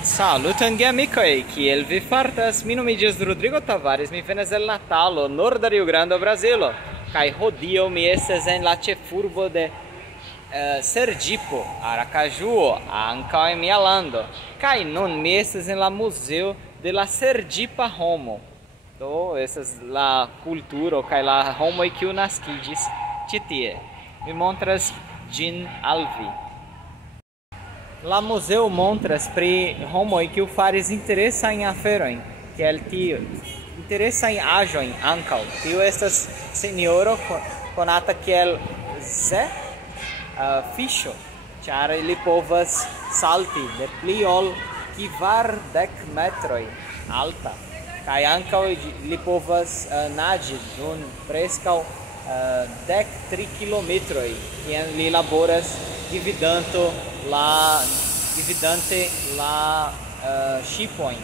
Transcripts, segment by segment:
Saluton geamikoj, kiel vi fartas? Mi nomiĝas Rodrigo Tavares, mi venas el Natalo, norda Rio Grande, Brazilo. Kaj hodiaŭ mi estas en la ĉefurbo de Sergipo, Aracajuo, ankaŭ en mia lando. Kaj nun mi estas en la muzeo de la Sergipa homo. Do estas la kulturo kaj la homoj kiuj naskiĝis ĉi tie. Mi montras ĝin al vi. La museo montras pri homoj kiuj faris interesajn aferojn, kiel tiu interesajn aĵojn ankaŭ. Tiu estas sinjoro konata kiel Z fiŝo, ĉar li povas salti de pli ol 40 metroj alta, kaj ankaŭ li povas naĝi dum preskaŭ 13 kilometroj, kien li laboras dividante la ŝipojn.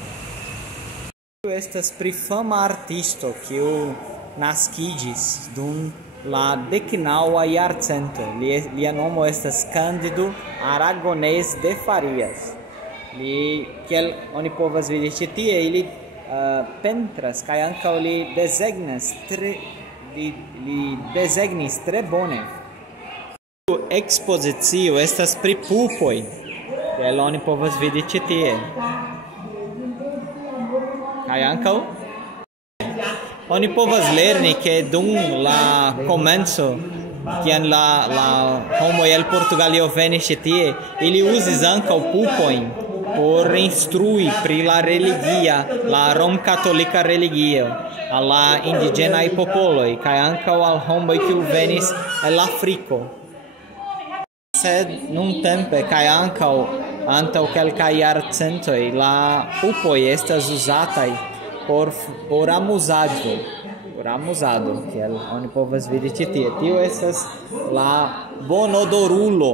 Tiu estas pri fama artisto kiu naskiĝis dum la 19ª jarcento. Lia nomo estas Cândido Aragonés de Farias. Kiel oni povas vidi ĉi tie, ili pentras kaj ankaŭ li desegnis tre bone. Ekspozicio estas pri pupoj, kiel oni povas vidi ĉi tie. Kaj ankaŭ oni povas lerni ke dum la komenco, kiam la homoj el Portugalio venis ĉi tie, ili uzis ankaŭ pupojn por instrui pri la romkatolika religio al la indiĝenaj popoloj kaj ankaŭ al homoj kiuj venis el Afriko. Sed nuntempe kaj ankaŭ antaŭ kelkaj jarcentoj la pupoj estas uzataj por amuzado, kiel oni povas vidi ĉi tie. Tio estas la bonodorulo.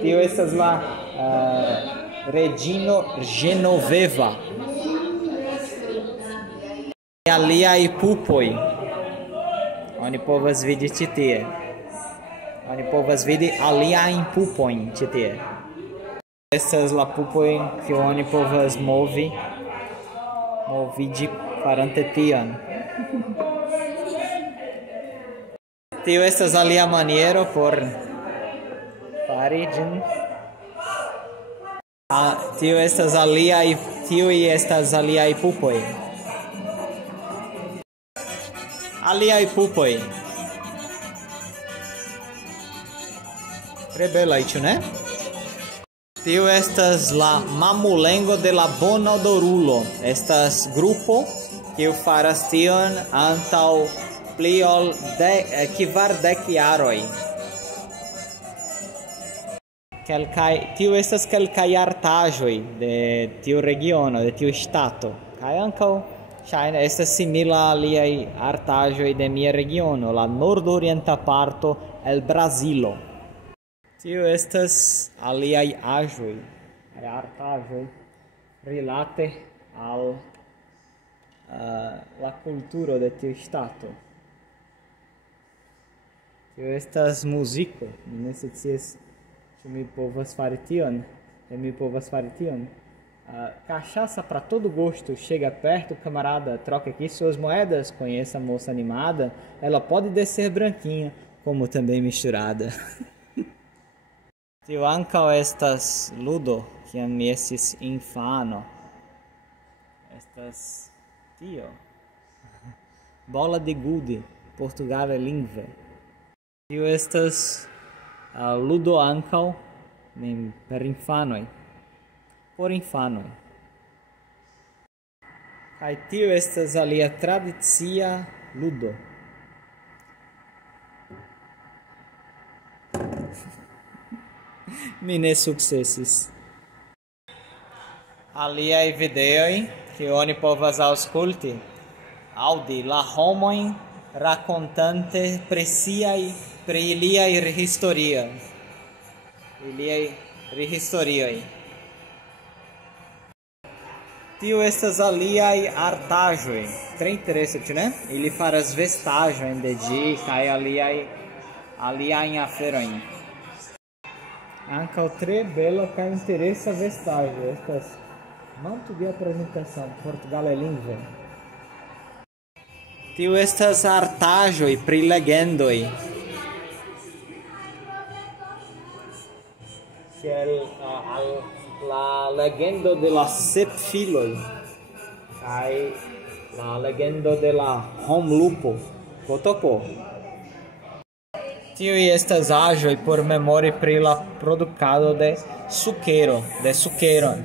Tio estas la reĝino Genoveva. Aliaj pupoj oni povas vidi ĉi tie. Oni povas vidi aliajn pupojn ĉi tie. Estas la pupoj kiu oni povas moviĝi farante tion. Tio estas alia maniero por fari ĝin. Tiuj estas aliaj pupoj. Aliaj pupoj. Tre belaj, ĉu ne? Tio estas la mamulengo de la bonodorulo. Estas grupo kiu faras tion antaŭ pli ol 40 jaroj. Tio estas kelkaj artaĵoj de tiu regiono, de tiu ŝtato. Kaj ankaŭ ŝajne estas simila aliaj artaĵoj de mia regiono, la nordorienta parto el Brazilo. Tio estas aliaj artaĵoj rilate al la kulturo de tiu ŝtato. Tio estas muziko. Mi ne scias ĉu mi povas fari tion. Cachaça para todo gosto. Chega perto, camarada, troca aqui suas moedas, conheça a moça animada. Ela pode descer branquinha, como também misturada. Tio ankaŭ estas ludo, kiam mi estis infano. Estas tio. Bola de gude, portugale lingve. Tio estas ludo ankaŭ per infanoj. Por infanoj. Kaj tio estas alia tradicia ludo. Mi ne sukcesis. Aliaj videoj, kiuj oni povas aŭskulti, aŭdi la homojn rakontante pri iliaj historioj. Tio estas aliaj artaĵoj. Tre interese, ĉu ne? Ili faras vestaĵojn de ĝi kaj aliajn aferojn. Ankaŭ tre bela kaj interesa vestaĵo estas manto de apresentação portugale lingve. Tio estas artaĵoj pri legendoj. Kiel la legendo de la sep filoj kaj la legendo de la homlupo Kotoko. Tiuj estas aĵoj por memori pri la produkado de sukero, de sukeron.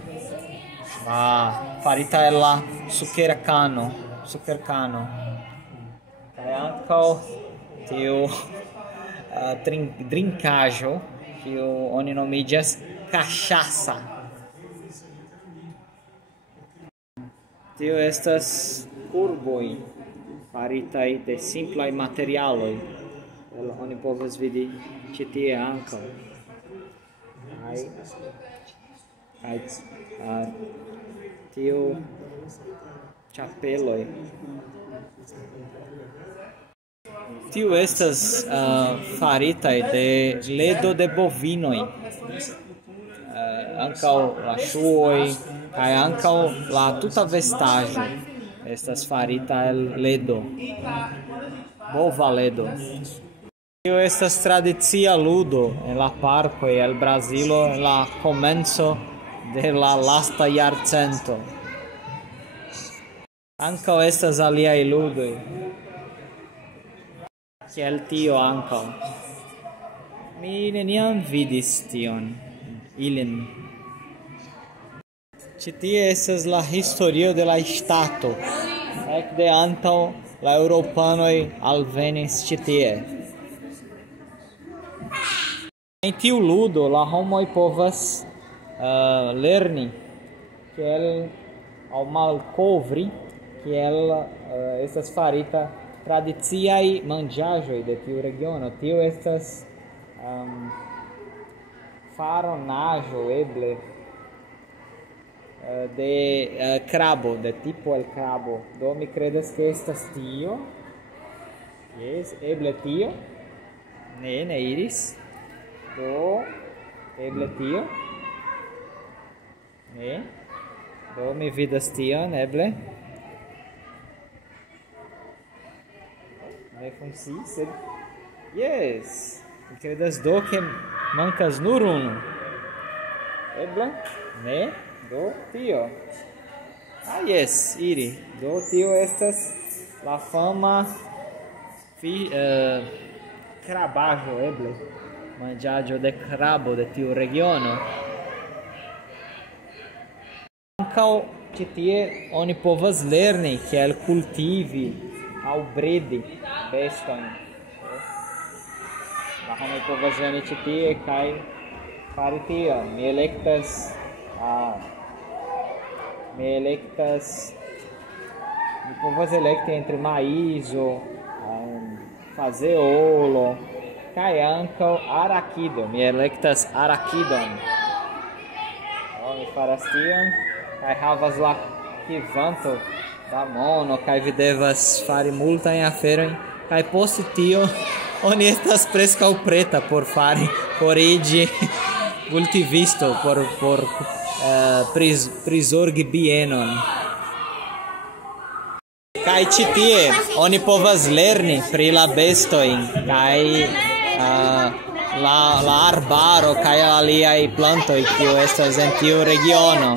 Farita el la sukerkano. Kaj ankaŭ tiu drinkaĵo, kiu oni nomiĝas kaŝasa. Tio estas urboj faritaj de simplaj materialoj. Oni povas vidi ĉi tie ankaŭ. Kaj tio ĉapeloj. Tio estas faritaj de ledo de bovinoj. Ankaŭ la ŝuoj kaj ankaŭ la tuta vestaĵo estas farita el ledo. Bova ledo. Tio estas tradicia ludo en la parkoj el Brazilo en la komenco de la lasta jarcento. Ankaŭ estas aliaj ludoj. Kiel tio ankaŭ. Mi neniam vidis ilin. Ĉi tie estas la historio de la ŝtato. Ekde antaŭ la eŭropanoj alvenis ĉi tie. En tiu ludo la homoj povas lerni kiel aŭ malkovri kiel estas farita tradiciaj manĝaĵoj de tiu regiono. Tio estas faronaĵo eble de krabo, de tipo el krabo. Do mi kredas ke estas tio. Jes, eble tio. Ne iris. Do eble tio. Ne. Do mi vidas tion, eble. Ne funkciis, sed jes. Mi kredas do ke mankas nur unu. Eble? Ne. Do tio. Jes, iri. Do tio estas la fama krabaĵo, eble. Manĝaĵo de krabo de tiu regiono. Ankaŭ ĉi tie oni povas lerni kiel kultivi aŭ bredi bestojn. La homoj povas veni ĉi tie kaj fari tion. Mi povas elekti entre maizo, fazeolo, kaj ankaŭ arakido. Mi elektas arakidon. Mi faras tion kaj havas la kvanto da mono kaj vi devas fari multajn aferojn kaj post tio oni estas preskaŭ preta por iĝi kultivisto por prizorgi bienon. Kaj ĉi tie oni povas lerni pri la bestoj kaj la arbaro kaj aliaj plantoj kiu estas en tiu regiono.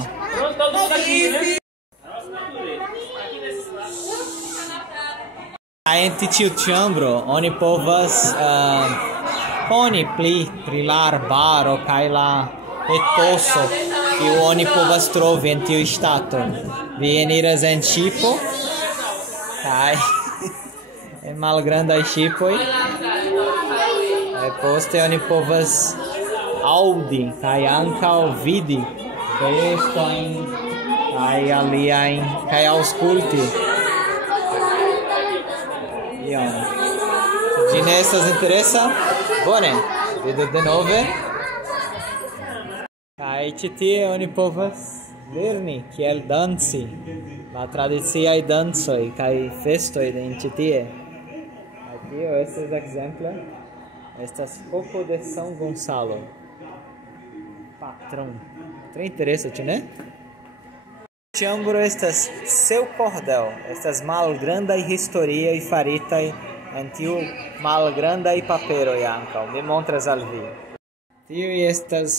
Kaj en tiu ĉambro oni povas koni pli pri la arbaro kaj la etoso kiu oni povas trovi en tiu ŝtato. Vi eniras en ŝipo kaj en malgrandaj ŝipoj. Poste oni povas aŭdi kaj ankaŭ vidi bestojn kaj aliajn kaj aŭskulti. Ĝi ne estas interesa? Bone, vidu denove. Kaj ĉi tie oni povas lerni kiel danci la tradiciaj dancoj kaj festoj de ĉi tie. Kaj tio estas ekzemple estas Foco de São Gonçalo. Tre interessante, né? Chambro estas seu cordel, estas malgrandaj historiaj faritaj en tiu malgrandaj paperoj ankaŭ. Mi montras al vi. Tiuj estas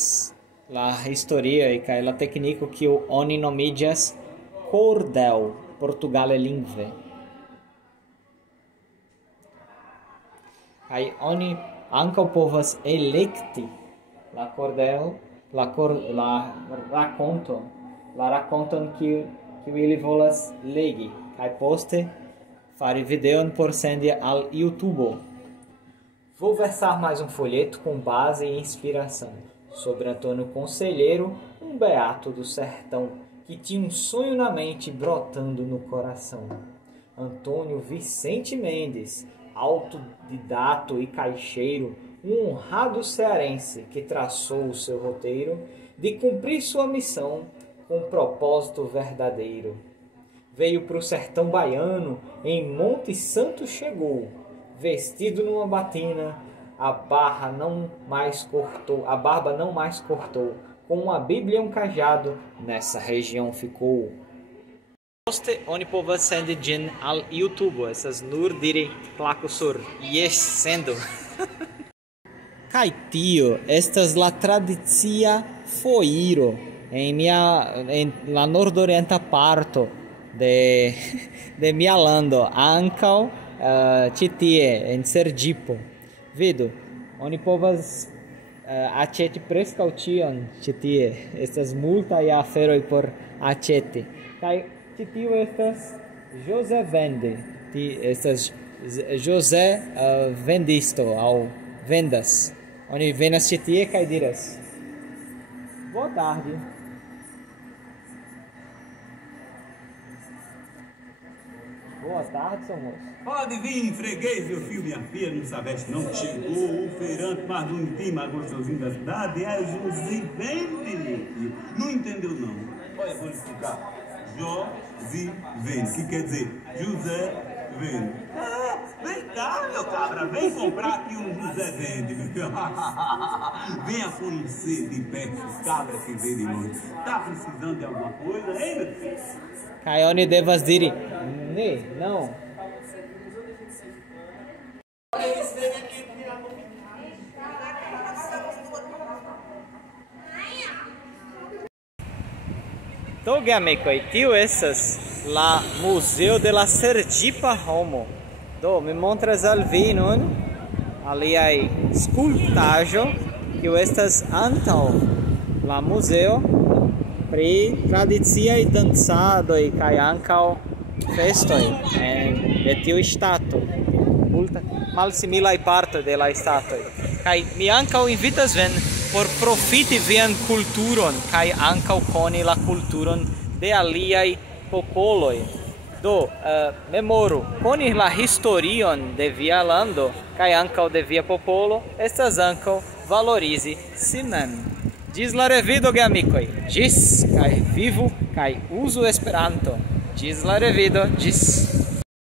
la historioj kaj la tekniko kiu oni nomiĝas cordel portugale lingve. Kaj oni ankaŭ povas elekti la cordel, la rakonton kiu ili volas legi, kaj poste fare videon por sendi al YouTube. Vou versar mais um folheto com base e inspiração sobre Antônio Conselheiro, um beato do sertão que tinha um sonho na mente brotando no coração. Antônio Vicente Mendes, autodidato e caixeiro, um honrado cearense que traçou o seu roteiro de cumprir sua missão com um propósito verdadeiro. Veio para o sertão baiano, em Monte Santo chegou, vestido numa batina, a barba não mais cortou, com uma Bíblia e um cajado, nessa região ficou. Poste oni povas sendi ĝin al YouTube, estas nur diri klaku sur jes sendo. Kaj tio estas la tradicia foiro en la nordorienta parto de mia lando, ankaŭ ĉi tie en Sergipo. Vidu, oni povas aĉeti preskaŭ ĉion ĉi tie. Estas multaj aferoj por aĉeti. Kaj ĉi tiu estas José Vende. Estas José vendisto aŭ vendas. Oni venas ĉi tie kaj diras: boa tarde. Boa tarde, seu moço. Pode vir, freguês, meu filho, minha filha, não sabeste não que chegou o feirante mais bonitinho, mais gostosinho da cidade, é José Vende. Não entendeu não? Olha, vou explicar. José Vende, que quer dizer José Vende. Vem cá, meu cabra, vem comprar aqui um José Vende. Venha conhecer de perto os cabras que vêm de longe. Tá precisando de alguma coisa, hein, meu filho? Kaj oni devas diri: ne, não. Do, geamikoj, tiu estas la Museo de la Sergipa Homo. Do, mi montras al vi nun aliaj skulptaĵo kiu estas antaŭ la muzeo pri tradiciaj dansadoj kaj ankaŭ festoj de tiu ŝtato. Malsimilaj partoj de la ŝtatoj. Kaj mi ankaŭ invitas vin por profiti vian kulturon kaj ankaŭ koni la kulturon de aliaj popoloj. Do, memoru, koni la historion de via lando kaj ankaŭ de via popolo estas ankaŭ valorizi si mem. Ĝis la revido, geamikoj. Ĝis, kaj vivu kaj uzu Esperanto. Ĝis la revido, ĝis.